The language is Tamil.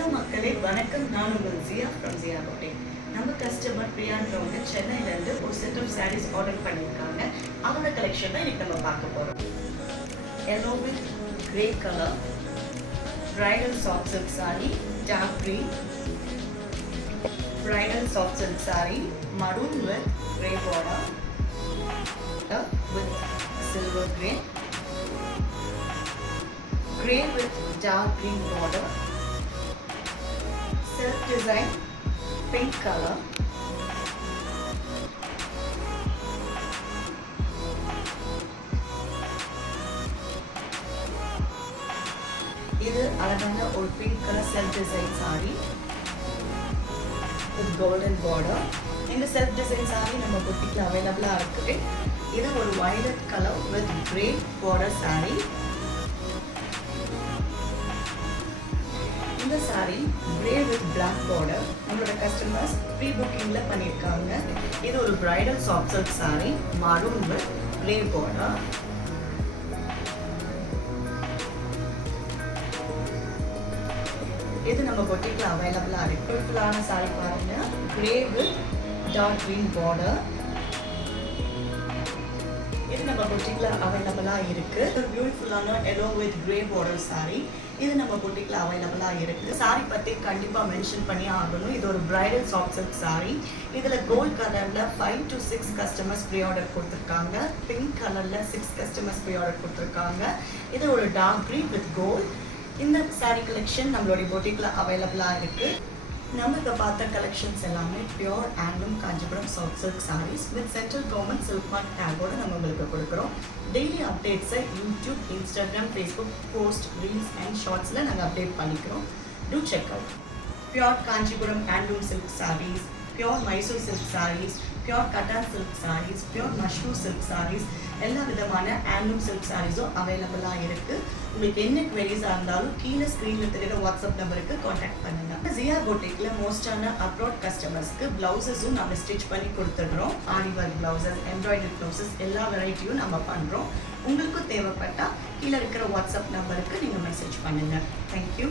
ஹலோ மக்களே, வணக்கம். நான் உங்கள் ஜியா ஃப்ரம் ஜியா பொட்டிக். நம்ம கஸ்டமர் பிரியான்றவங்க சென்னையிலேருந்து ஒரு செட் ஆஃப் சாரீஸ் ஆர்டர் பண்ணியிருக்காங்க. அவரோட கலெக்ஷன் தான் இன்னைக்கு நம்ம பார்க்க போகிறோம். Yellow with grey colour bridal soft silk sari, dark green bridal soft silk saree, maroon with grey border with silver grey, grey with dark green border, silk design, pink color, இது அழகான ஒரு pink colour self design sorry with golden border. இந்த செல்ஃப் டிசைன் சாரி நம்ம புட்டிக்ல அவைலபிளா இருக்குது. இது ஒரு violet color with grey border sari. இந்த sari grey with black border. நம்மளோட கஸ்டமர்ஸ் ப்ரீ புக்கிங்ல பண்ணியிருக்காங்க. இது ஒரு bridal soft silk sari, maroon with grey border. இது நம்ம பொட்டிக்ல அவைலபிளா இருக்கு. பியூட்டிஃபுல்லான சாரி பாருங்க, grey with dark green border. இது நம்ம பொட்டிக்ல அவைலபிளா இருக்கு. ஒரு பியூட்டிஃபுல்லான yellow with grey border sari, இது நம்ம பொட்டிக்ல அவைலபிளா இருக்கு. சாரி பத்தி கண்டிப்பா மென்ஷன் பண்ணி ஆகணும். இது ஒரு பிரைடல் சாஃப்ட் சில்க் சாரி. இதுல கோல்ட் கலர்ல 5 to 6 கஸ்டமர்ஸ் ப்ரீ ஆர்டர் கொடுத்துருக்காங்க. பிங்க் கலர்ல 6 கஸ்டமர்ஸ் ப்ரீ ஆர்டர் கொடுத்துருக்காங்க. இது ஒரு டார்க் கிரீன் வித் கோல்ட். இந்த சாரீ கலெக்ஷன் நம்மளுடைய பொட்டிக்ல அவைலபிளாக இருக்குது. நம்ம இப்போ பார்த்த கலெக்ஷன்ஸ் எல்லாமே pure handloom Kanchipuram soft silk saris with central government silk mark டேகோட நம்ம உங்களுக்கு கொடுக்குறோம். டெய்லி அப்டேட்ஸை YouTube, Instagram, Facebook post, reels and ஷார்ட்ஸில் நாங்கள் அப்டேட் பண்ணிக்கிறோம். Do check out. Pure Kanchipuram handloom silk saris, pure Mysore silk saris, pure cotton silk saris, pure mashru silk saris, எல்லா விதமான ஹேண்ட்லூம் சில்க் சாரீஸும் அவைலபிளாக இருக்குது. உங்களுக்கு என்ன குவெரிஸாக இருந்தாலும் கீழே ஸ்க்ரீனில் தெரியுற வாட்ஸ்அப் நம்பருக்கு காண்டாக்ட் பண்ணுங்கள். ஜியா பொட்டிக்கில் மோஸ்டான அப்ராட் கஸ்டமர்ஸ்க்கு ப்ளவுசஸும் நம்ம ஸ்டிச் பண்ணி கொடுத்துடுறோம். ஆரி ஒர்க் ப்ளவுசஸ், எம்ப்ராய்டரி ப்ளவுசஸ் எல்லா வெரைட்டியும் நம்ம பண்ணுறோம். உங்களுக்கும் தேவைப்பட்டால் கீழே இருக்கிற வாட்ஸ்அப் நம்பருக்கு நீங்கள் மெசேஜ் பண்ணுங்கள். தேங்க்யூ.